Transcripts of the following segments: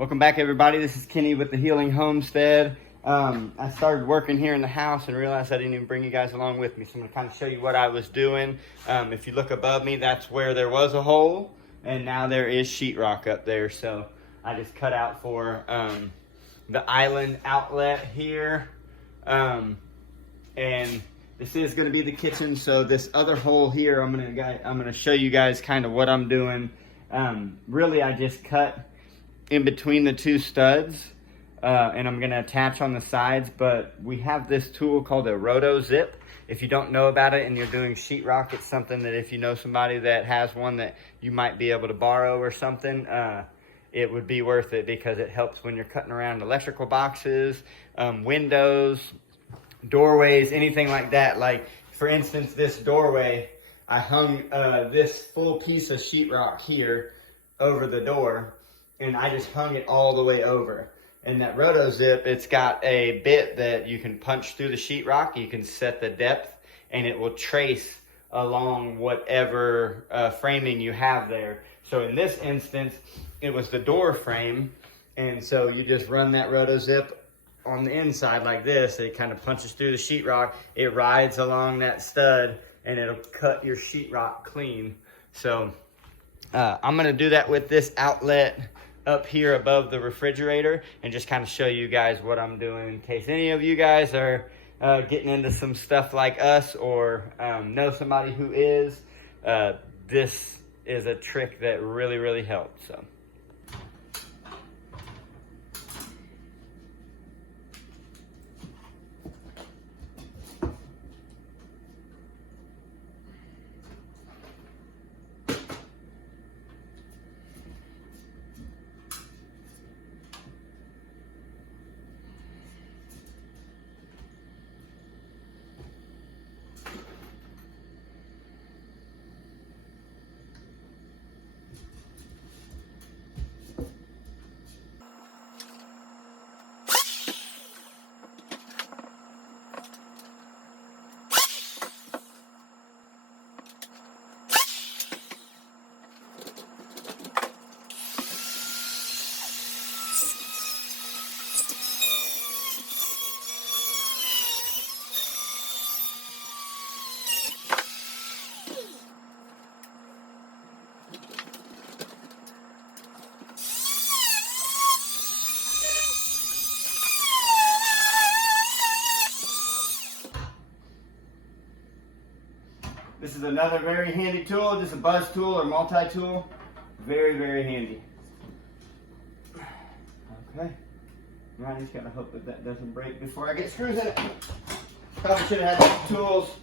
Welcome back, everybody. This is Kenny with the Healing Homestead. I started working here in the house and realized I didn't even bring you guys along with me. So I'm going to kind of show you what I was doing. If you look above me, that's where there was a hole, and now there is sheetrock up there. So I just cut out for the island outlet here. And this is going to be the kitchen. So this other hole here, I'm going to show you guys kind of what I'm doing. Really, I just cut in between the two studs, and I'm gonna attach on the sides, but we have this tool called a roto zip. If you don't know about it and you're doing sheetrock, it's something that if you know somebody that has one that you might be able to borrow or something, it would be worth it because it helps when you're cutting around electrical boxes, windows, doorways, anything like that. Like for instance, this doorway, I hung this full piece of sheetrock here over the door, and I just hung it all the way over. And that roto zip, it's got a bit that you can punch through the sheetrock. You can set the depth, and it will trace along whatever framing you have there. So in this instance, it was the door frame, and so you just run that roto zip on the inside like this. It kind of punches through the sheetrock. It rides along that stud, and it'll cut your sheetrock clean. So I'm gonna do that with this outlet up here above the refrigerator and just kind of show you guys what I'm doing in case any of you guys are getting into some stuff like us or know somebody who is. This is a trick that really helps. So. This is another very handy tool, just a buzz tool or multi-tool. Very handy. Okay. Now I just gotta hope that that doesn't break before I get screws in it. Probably should have had these tools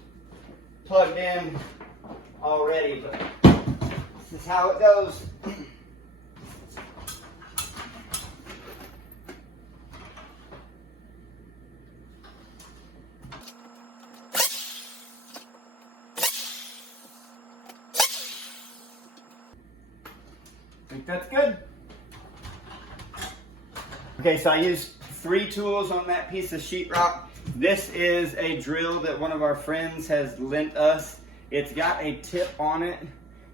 plugged in already, but this is how it goes. I think that's good. Okay, so I used 3 tools on that piece of sheetrock. This is a drill that one of our friends has lent us. It's got a tip on it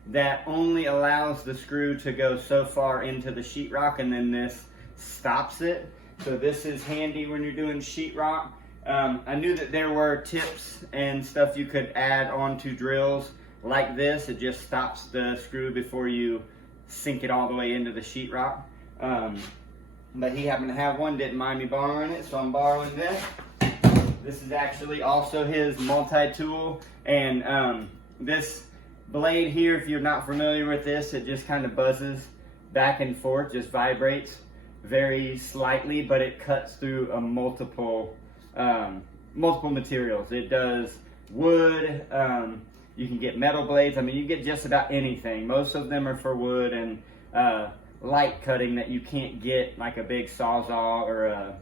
that only allows the screw to go so far into the sheetrock, and then this stops it. So this is handy when you're doing sheetrock. I knew that there were tips and stuff you could add onto drills like this. It just stops the screw before you sink it all the way into the sheetrock. But he happened to have one, didn't mind me borrowing it, so I'm borrowing this. This is actually also his multi-tool, and this blade here, if you're not familiar with this, it just kind of buzzes back and forth, just vibrates very slightly, but it cuts through a multiple materials. It does wood, you can get metal blades. I mean, you get just about anything. Most of them are for wood and light cutting that you can't get like a big sawzall or a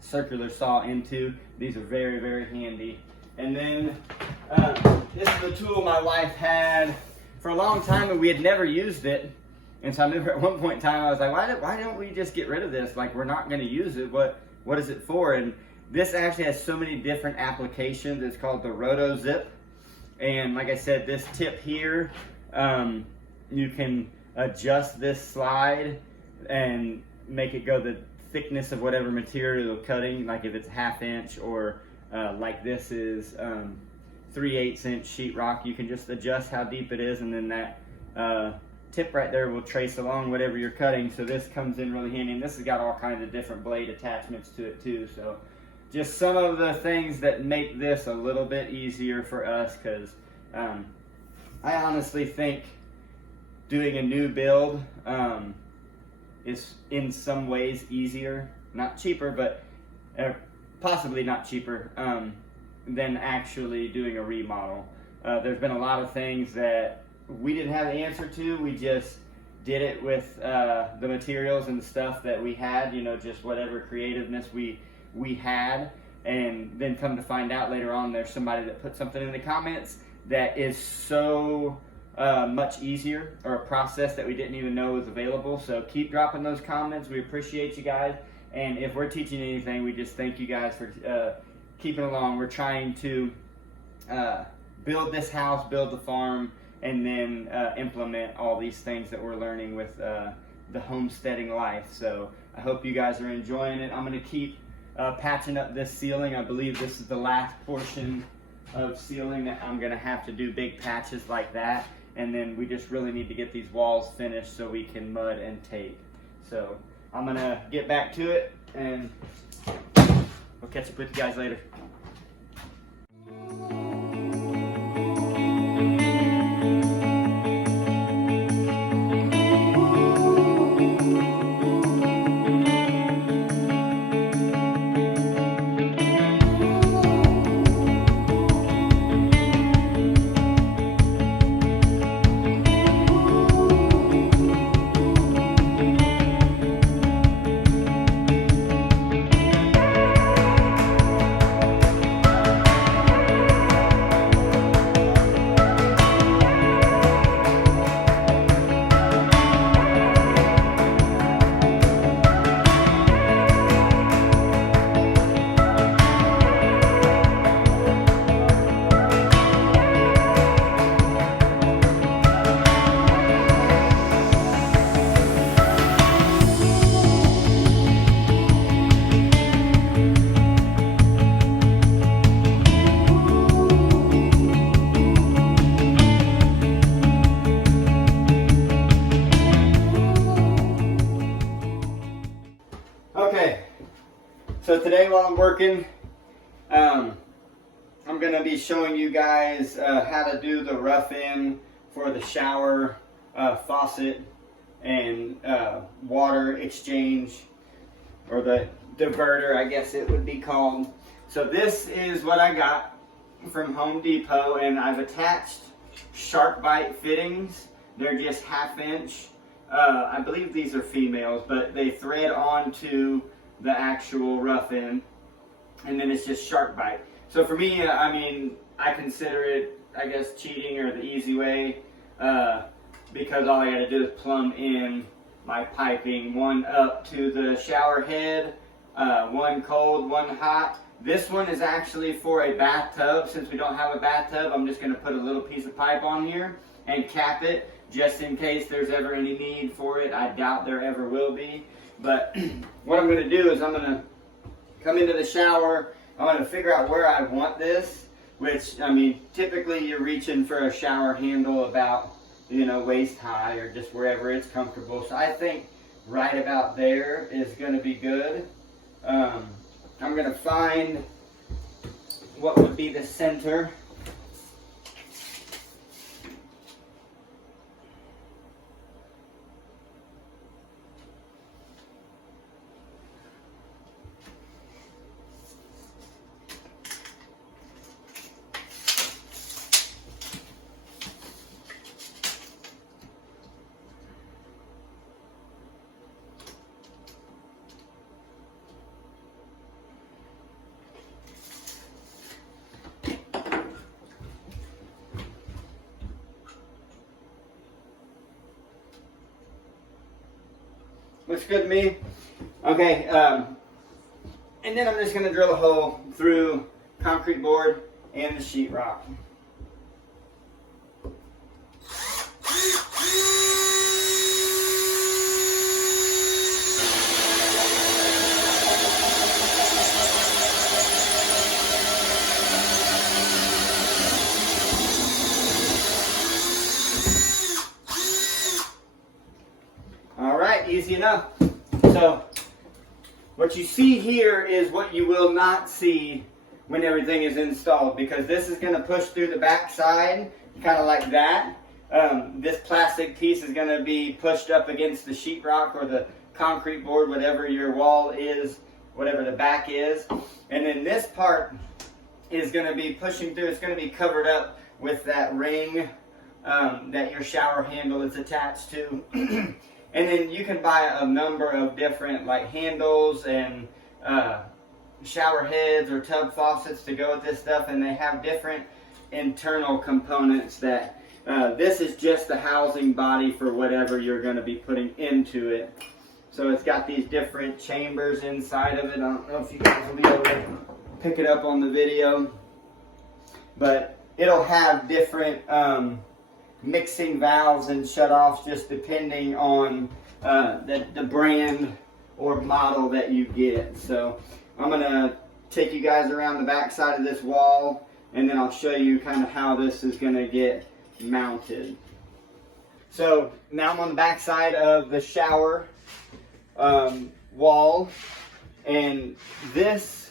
circular saw into. These are very handy. And then this is the tool my wife had for a long time, and we had never used it. And so I remember at one point in time I was like, why don't we just get rid of this? Like, we're not going to use it. What is it for? And this actually has so many different applications. It's called the roto zip. And like I said, this tip here, you can adjust this slide and make it go the thickness of whatever material you're cutting, like if it's 1/2 inch or like this is 3/8 inch sheetrock. You can just adjust how deep it is, and then that tip right there will trace along whatever you're cutting. So this comes in really handy, and this has got all kinds of different blade attachments to it too. So just some of the things that make this a little bit easier for us, because I honestly think doing a new build is in some ways easier, not cheaper, but possibly not cheaper than actually doing a remodel. There's been a lot of things that we didn't have the answer to. We just did it with the materials and the stuff that we had, you know, just whatever creativeness we had. And then come to find out later on, there's somebody that put something in the comments that is so much easier, or a process that we didn't even know was available. So keep dropping those comments. We appreciate you guys. And if we're teaching anything, we just thank you guys for keeping along. We're trying to build this house, build the farm, and then implement all these things that we're learning with the homesteading life. So I hope you guys are enjoying it. I'm going to keep patching up this ceiling. I believe this is the last portion of ceiling that I'm going to have to do big patches like that. And then we just really need to get these walls finished so we can mud and tape. So I'm going to get back to it, and we'll catch up with you guys later. So today while I'm working, I'm going to be showing you guys how to do the rough-in for the shower faucet and water exchange, or the diverter, I guess it would be called. So this is what I got from Home Depot, and I've attached shark bite fittings. They're just 1/2 inch. I believe these are females, but they thread onto the actual rough-in, and then it's just shark bite. So for me, I mean, I consider it, I guess, cheating, or the easy way, because all I gotta do is plumb in my piping, one up to the shower head, one cold, one hot. This one is actually for a bathtub. Since we don't have a bathtub, I'm just gonna put a little piece of pipe on here and cap it, just in case there's ever any need for it. I doubt there ever will be. But what I'm going to do is I'm going to come into the shower. I'm going to figure out where I want this, which, I mean, typically you're reaching for a shower handle about, you know, waist high, or just wherever it's comfortable. So I think right about there is going to be good. I'm going to find what would be the center. Looks good to me. Okay, and then I'm just going to drill a hole through concrete board and the sheetrock. easy enough. So what you see here is what you will not see when everything is installed, because this is going to push through the back side, kind of like that. This plastic piece is going to be pushed up against the sheetrock or the concrete board, whatever your wall is, whatever the back is. And then this part is going to be pushing through. It's going to be covered up with that ring that your shower handle is attached to. And then you can buy a number of different like handles and shower heads or tub faucets to go with this stuff, and they have different internal components that this is just the housing body for whatever you're going to be putting into it. So it's got these different chambers inside of it. I don't know if you guys will be able to pick it up on the video, but it'll have different mixing valves and shutoffs just depending on the brand or model that you get. So I'm going to take you guys around the back side of this wall, and then I'll show you kind of how this is going to get mounted. So now I'm on the back side of the shower wall, and this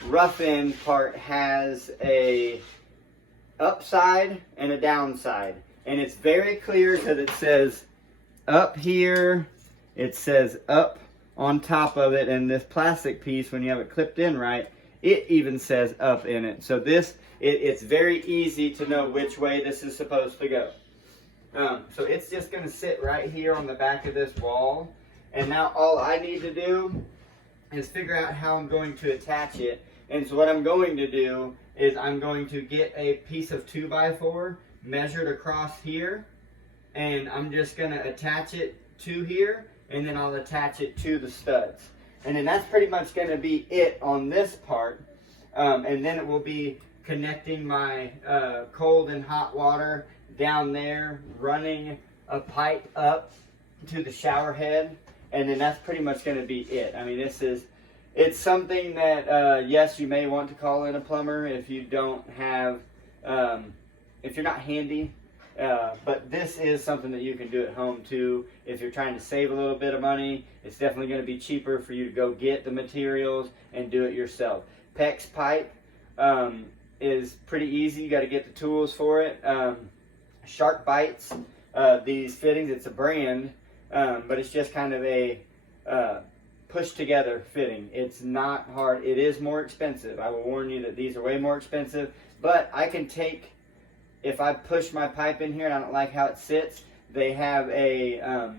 Roughin part has a upside and a downside, and it's very clear because it says up here, it says up on top of it, and this plastic piece, when you have it clipped in right, it even says up in it. So this, it's very easy to know which way this is supposed to go. So it's just going to sit right here on the back of this wall, and now all I need to do is figure out how I'm going to attach it. And so what I'm going to do is I'm going to get a piece of 2x4 measured across here, and I'm just going to attach it to here, and then I'll attach it to the studs. And then that's pretty much going to be it on this part. And then it will be connecting my cold and hot water down there, running a pipe up to the shower head, and then that's pretty much going to be it. I mean, it's something that, yes, you may want to call in a plumber if you don't have, if you're not handy, but this is something that you can do at home too. If you're trying to save a little bit of money, it's definitely going to be cheaper for you to go get the materials and do it yourself. PEX pipe is pretty easy. You got to get the tools for it. Shark Bites, these fittings, it's a brand, but it's just kind of a push together fitting. It's not hard. It is more expensive. I will warn you that these are way more expensive, but I can take, if I push my pipe in here and I don't like how it sits, they have a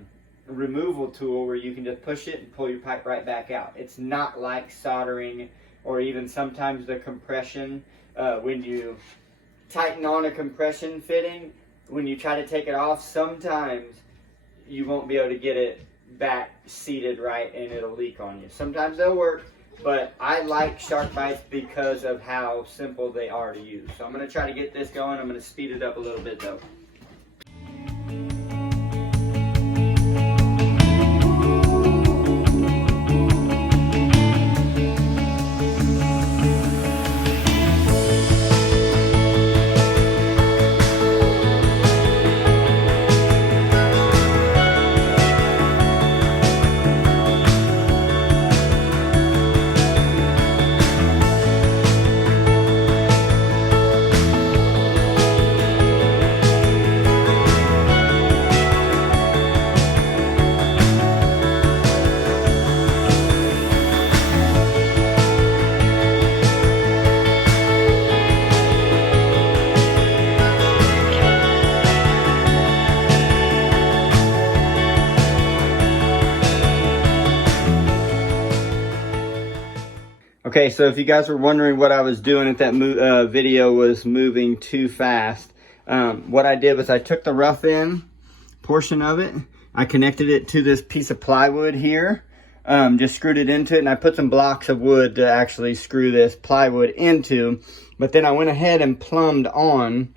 removal tool where you can just push it and pull your pipe right back out. It's not like soldering or even sometimes the compression. When you tighten on a compression fitting, when you try to take it off, sometimes you won't be able to get it back seated right and it'll leak on you. Sometimes they'll work, but I like Shark Bites because of how simple they are to use. So I'm going to try to get this going. I'm going to speed it up a little bit though. Okay, so if you guys were wondering what I was doing if that video was moving too fast, what I did was I took the Roughin portion of it, I connected it to this piece of plywood here, just screwed it into it, and I put some blocks of wood to actually screw this plywood into, but then I went ahead and plumbed on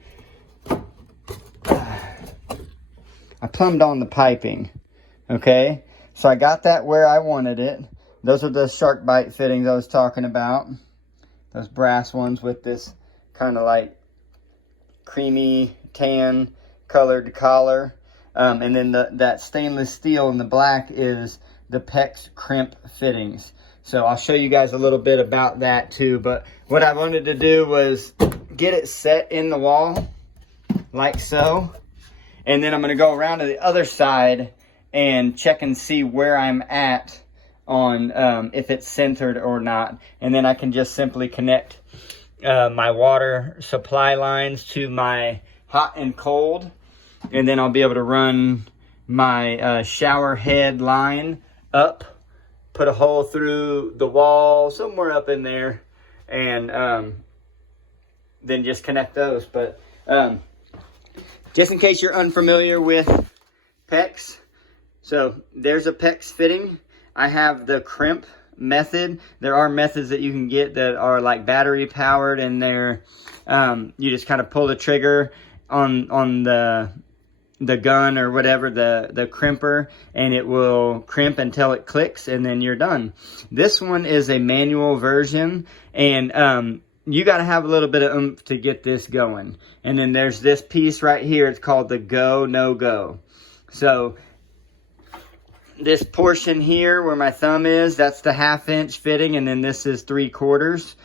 the piping, okay? So I got that where I wanted it. Those are the Shark Bite fittings I was talking about. Those brass ones with this kind of like creamy tan colored collar. And then that stainless steel in the black is the PEX crimp fittings. So I'll show you guys a little bit about that too. But what I wanted to do was get it set in the wall like so. And then I'm gonna go around to the other side and check and see where I'm at on if it's centered or not. And then I can just simply connect my water supply lines to my hot and cold. And then I'll be able to run my shower head line up, put a hole through the wall somewhere up in there, and then just connect those. But just in case you're unfamiliar with PEX, so there's a PEX fitting. I have the crimp method. There are methods that you can get that are like battery powered, and they're you just kind of pull the trigger on the gun or whatever, the crimper, and it will crimp until it clicks, and then you're done. This one is a manual version, and you got to have a little bit of oomph to get this going. And then there's this piece right here. It's called the go, no go. So this portion here where my thumb is, that's the 1/2 inch fitting, and then this is 3/4.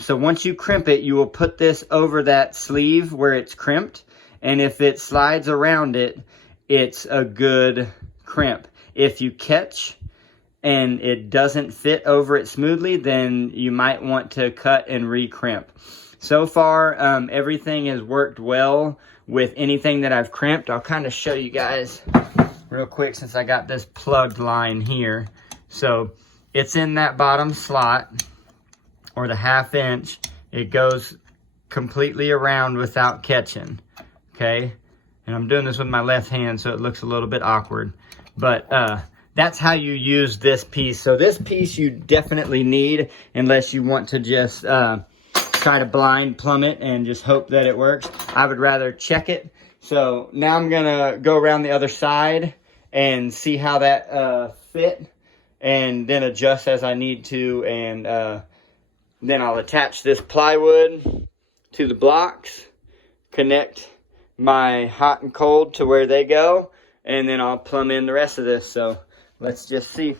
So once you crimp it, you will put this over that sleeve where it's crimped. And if it slides around it, it's a good crimp. If you catch and it doesn't fit over it smoothly, then you might want to cut and re-crimp. So far, everything has worked well with anything that I've crimped. I'll kind of show you guys real quick since I got this plugged line here. So it's in that bottom slot, or the 1/2 inch. It goes completely around without catching. Okay, and I'm doing this with my left hand, so it looks a little bit awkward, but that's how you use this piece. So this piece you definitely need, unless you want to just try to blind plumb it and just hope that it works. I would rather check it. So now I'm gonna go around the other side and see how that fit, and then adjust as I need to, and then I'll attach this plywood to the blocks, connect my hot and cold to where they go, and then I'll plumb in the rest of this. So let's just see.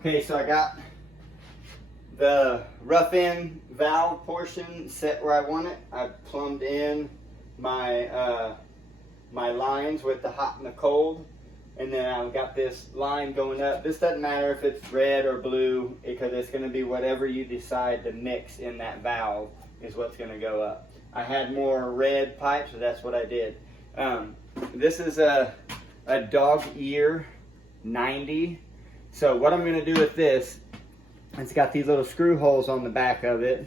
Okay, so I got the Roughin valve portion set where I want it. I've plumbed in my my lines with the hot and the cold, and then I've got this line going up. This doesn't matter if it's red or blue, because it's going to be whatever you decide to mix in that valve is what's going to go up. I had more red pipe, so that's what I did. This is a dog ear 90. So what I'm going to do with this, it's got these little screw holes on the back of it.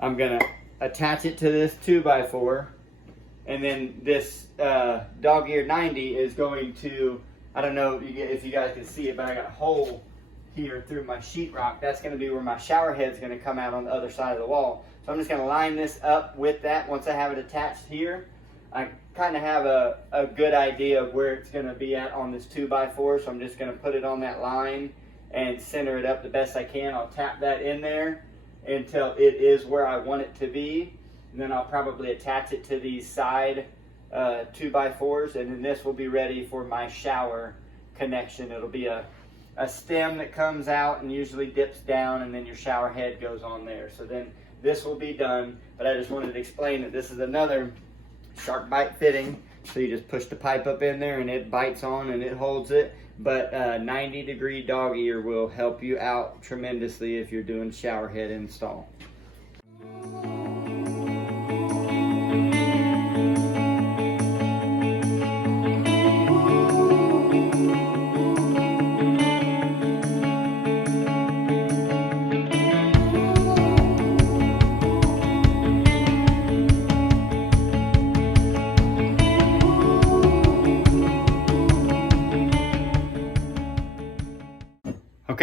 I'm going to attach it to this 2x4, and then this dog ear 90 is going to, I don't know if you guys can see it, but I got a hole here through my sheetrock. That's going to be where my shower head's going to come out on the other side of the wall. So I'm just going to line this up with that. Once I have it attached here, I kind of have a good idea of where it's going to be at on this 2x4. So I'm just going to put it on that line and center it up the best I can. I'll tap that in there until it is where I want it to be. And then I'll probably attach it to these side 2x4s, and then this will be ready for my shower connection. It'll be a stem that comes out and usually dips down, and then your shower head goes on there. So then this will be done, but I just wanted to explain that this is another shark bite fitting. So you just push the pipe up in there and it bites on and it holds it. But 90-degree dog ear will help you out tremendously if you're doing shower head install.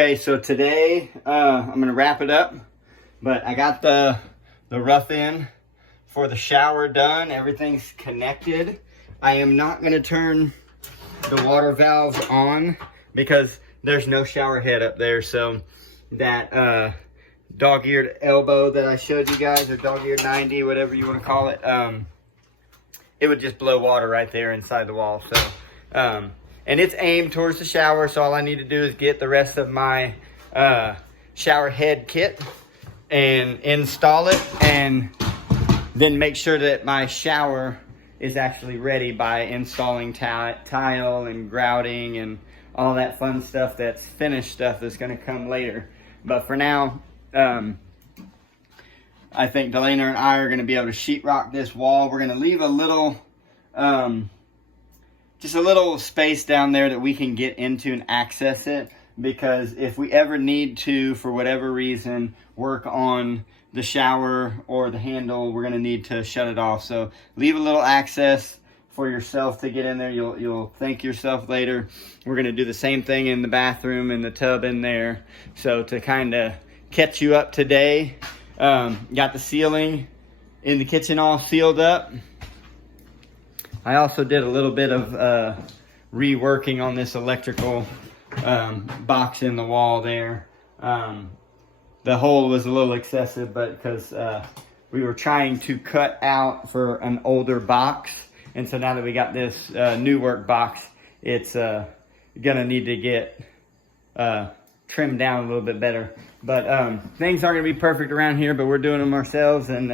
Okay, so today I'm gonna wrap it up, but I got the Roughin for the shower done. Everything's connected. I am not gonna turn the water valves on because there's no shower head up there. So that dog-eared elbow that I showed you guys, or dog-eared 90, whatever you want to call it, it would just blow water right there inside the wall. So and it's aimed towards the shower, so all I need to do is get the rest of my shower head kit and install it, and then make sure that my shower is actually ready by installing tile and grouting and all that fun stuff. That's finished stuff that's going to come later. But for now, I think Delana and I are going to be able to sheetrock this wall. We're going to leave a little, just a little space down there that we can get into and access it, because if we ever need to, for whatever reason, work on the shower or the handle, we're going to need to shut it off. So leave a little access for yourself to get in there. You'll thank yourself later. We're going to do the same thing in the bathroom and the tub in there. So to kind of catch you up today, got the ceiling in the kitchen all sealed up. I also did a little bit of reworking on this electrical box in the wall there. The hole was a little excessive, but because we were trying to cut out for an older box, and so now that we got this new work box, it's gonna need to get trimmed down a little bit better. But things aren't gonna be perfect around here, but we're doing them ourselves, and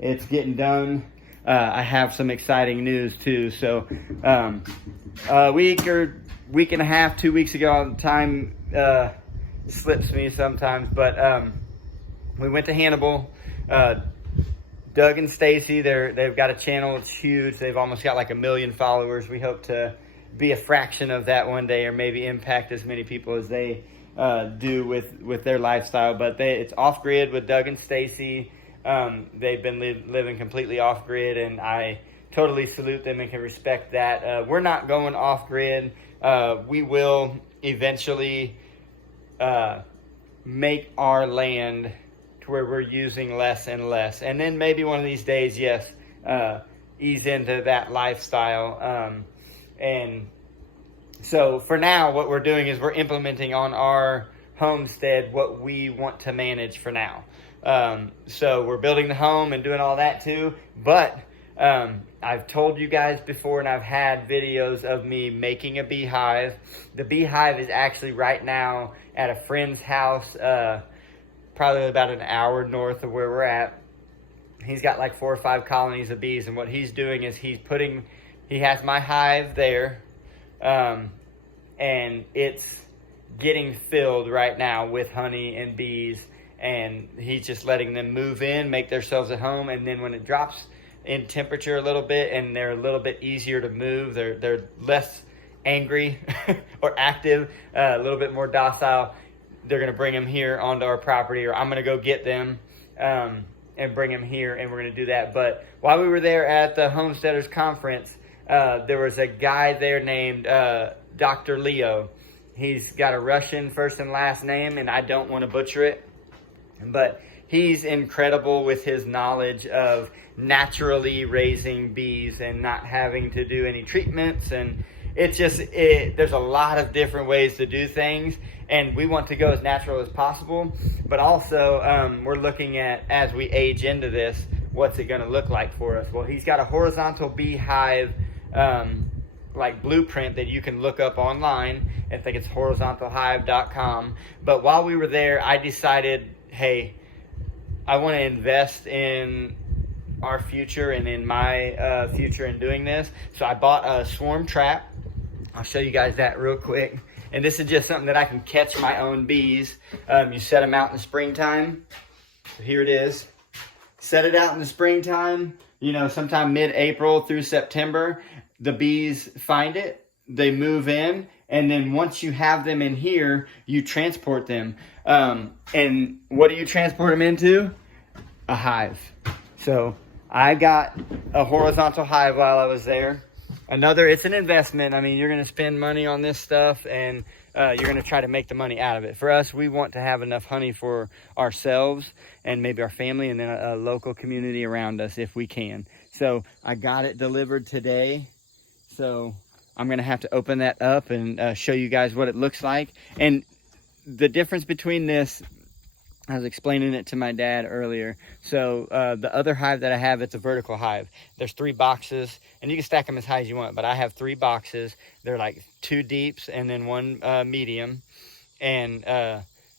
it's getting done. I have some exciting news too. So a week and a half, 2 weeks ago, the time slips me sometimes, but we went to Hannibal. Doug and Stacy, they've got a channel. It's huge. They've almost got like 1 million followers. We hope to be a fraction of that one day, or maybe impact as many people as they do with their lifestyle. But it's off grid with Doug and Stacy. They've been living completely off grid, and I totally salute them and can respect that. We're not going off grid. We will eventually make our land to where we're using less and less, and then maybe one of these days, yes, ease into that lifestyle. And so for now, what we're doing is we're implementing on our homestead what we want to manage for now. So we're building the home and doing all that too, but I've told you guys before, and I've had videos of me making a beehive. The beehive is actually right now at a friend's house, probably about an hour north of where we're at. He's got like 4 or 5 colonies of bees, and what he's doing is he has my hive there, and it's getting filled right now with honey and bees, and he's just letting them move in, make themselves at home, and then when it drops in temperature a little bit and they're a little bit easier to move, they're less angry or active, a little bit more docile, they're going to bring them here onto our property, or I'm going to go get them and bring them here, and we're going to do that. But while we were there at the Homesteaders Conference, there was a guy there named Dr. Leo. He's got a Russian first and last name, and I don't want to butcher it, but he's incredible with his knowledge of naturally raising bees and not having to do any treatments. And it's just, there's a lot of different ways to do things, and we want to go as natural as possible. But also, we're looking at, as we age into this, what's it going to look like for us? Well, he's got a horizontal beehive like blueprint that you can look up online. I think it's horizontalhive.com. But while we were there, I decided, hey, I want to invest in our future and in my future in doing this. So I bought a swarm trap. I'll show you guys that real quick. And this is just something that I can catch my own bees. You set them out in the springtime. So here it is. Set it out in the springtime, sometime mid-April through September. The bees find it, they move in, and then once you have them in here, you transport them. And what do you transport them into? A hive. So I got a horizontal hive while I was there. it's an investment. I mean, you're going to spend money on this stuff, and you're going to try to make the money out of it. For us, we want to have enough honey for ourselves and maybe our family, and then a local community around us if we can. So I got it delivered today. So I'm going to have to open that up and show you guys what it looks like. And the difference between this, I was explaining it to my dad earlier. So the other hive that I have, it's a vertical hive. There's 3 boxes, and you can stack them as high as you want, but I have 3 boxes. They're like 2 deeps and then 1 medium. And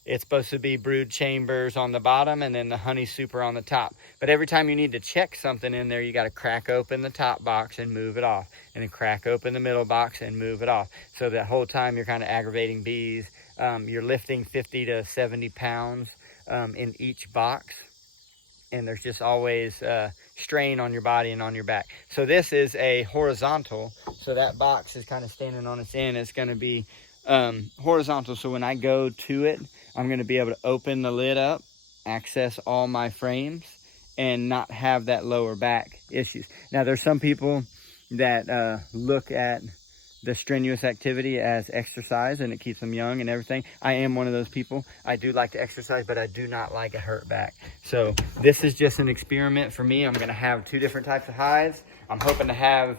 it's supposed to be brood chambers on the bottom and then the honey super on the top. But every time you need to check something in there, you got to crack open the top box and move it off, and then crack open the middle box and move it off. So that whole time you're kind of aggravating bees. You're lifting 50 to 70 pounds in each box, and there's just always strain on your body and on your back. So this is a horizontal, so that box is kind of standing on its end. It's going to be horizontal, so when I go to it, I'm going to be able to open the lid up, access all my frames, and not have that lower back issues. Now, there's some people that look at the strenuous activity as exercise, and it keeps them young and everything. I am one of those people. I do like to exercise, but I do not like a hurt back. So this is just an experiment for me. I'm going to have 2 different types of hives. I'm hoping to have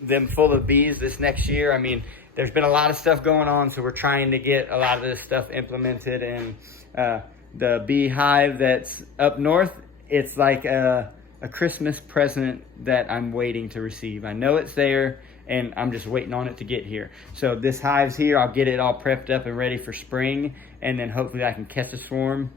them full of bees this next year. I mean, there's been a lot of stuff going on, so we're trying to get a lot of this stuff implemented. And the bee hive that's up north, it's like a Christmas present that I'm waiting to receive. I know it's there, and I'm just waiting on it to get here. So this hive's here. I'll get it all prepped up and ready for spring, and then hopefully I can catch a swarm,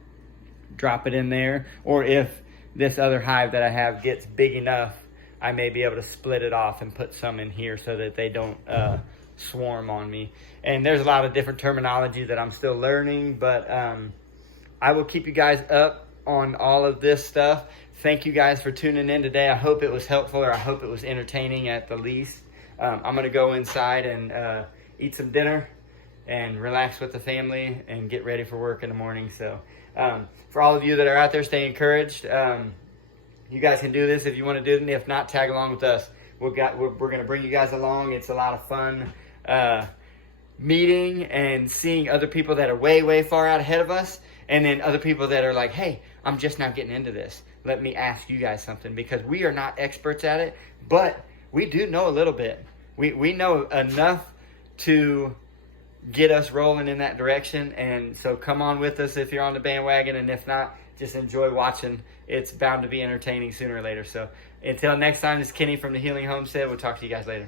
drop it in there. Or if this other hive that I have gets big enough, I may be able to split it off and put some in here so that they don't swarm on me. And there's a lot of different terminology that I'm still learning, but I will keep you guys up on all of this stuff. Thank you guys for tuning in today. I hope it was helpful, or I hope it was entertaining at the least. I'm going to go inside and eat some dinner and relax with the family and get ready for work in the morning. So for all of you that are out there, stay encouraged. You guys can do this if you want to do it. If not, tag along with us. We're going to bring you guys along. It's a lot of fun meeting and seeing other people that are way, way far out ahead of us. And then other people that are like, hey, I'm just now getting into this. Let me ask you guys something, because we are not experts at it, but we do know a little bit. We know enough to get us rolling in that direction. And so come on with us if you're on the bandwagon, and if not, just enjoy watching. It's bound to be entertaining sooner or later. So until next time, this is Kenny from the Healing Homestead. We'll talk to you guys later.